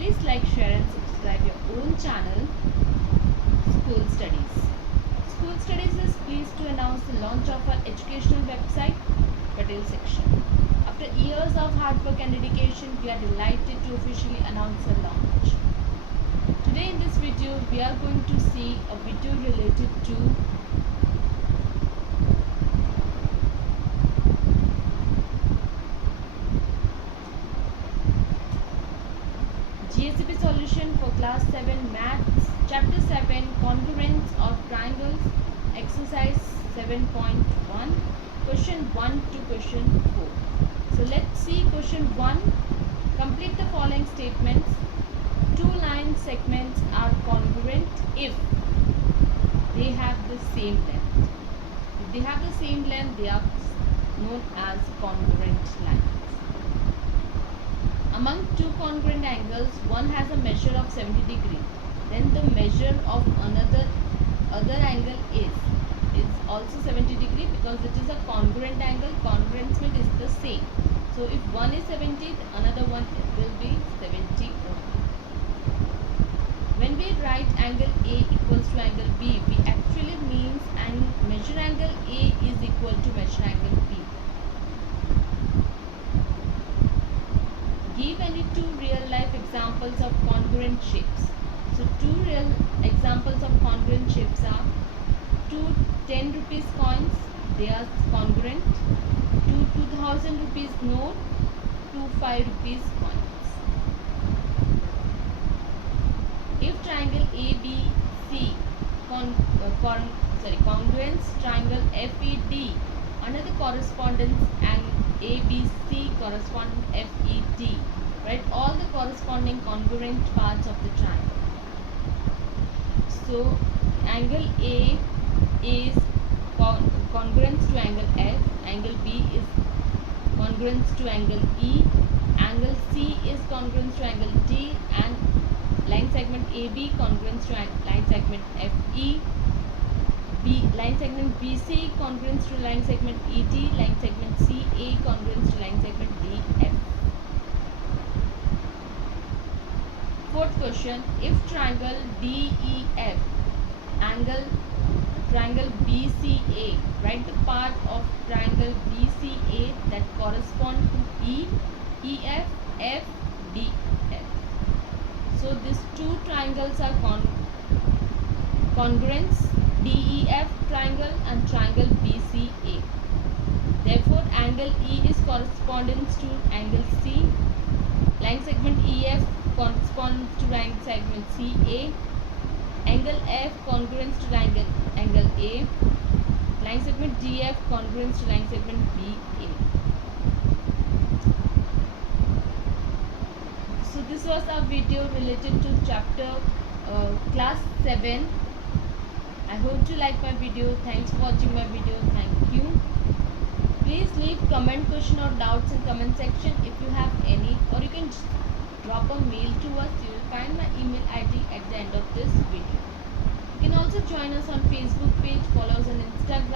Please like, share and subscribe your own channel, School Studies. School Studies is pleased to announce the launch of our educational website, Patel section. After years of hard work and dedication, we are delighted to officially announce the launch. Today in this video, we are going to see a video related to GSEB solution for class 7 maths, chapter 7, Congruence of Triangles, exercise 7.1, question 1 to question 4. So let's see question 1. Complete the following statements. Two line segments are congruent if they have the same length. If they have the same length, they are known as congruent lines. Among two congruent angles, one has a measure of 70 degrees. Then the measure of other angle is also 70 degrees because it is a congruent angle. Congruence means is the same. So if one is 70, another one will be 70 only. When we write angle A equals to angle B, we actually means and measure angle A is equal to measure angle B. Give any two real life examples of congruent shapes. So two real examples of congruent shapes are two 10 rupees coins, they are congruent. Two 2000 rupees note, two 5 rupees coins. If triangle ABC congruence triangle FED under the correspondence and ABC corresponding FED, write all the corresponding congruent parts of the triangle. So angle A is congruent to angle F, angle B is congruent to angle E, angle C is congruent to angle D, and line segment AB congruent to line segment FE. Line segment BC congruent to line segment ED, line segment CA congruent to line segment DF. Fourth question, if triangle DEF triangle BCA, write the part of triangle BCA that correspond to EF, F, DF. So these two triangles are congruence, DEF triangle and triangle BCA. Therefore, angle E is correspondence to angle C. Line segment EF corresponds to line segment CA. Angle F congruence to angle A. Line segment DF congruence to line segment BA. So this was our video related to chapter class 7. I hope you like my video. Thanks for watching my video. Thank you. Please leave comment, question or doubts in comment section if you have any, or you can drop a mail to us. You will find my email ID at the end of this video. You can also join us on Facebook page, follow us on Instagram.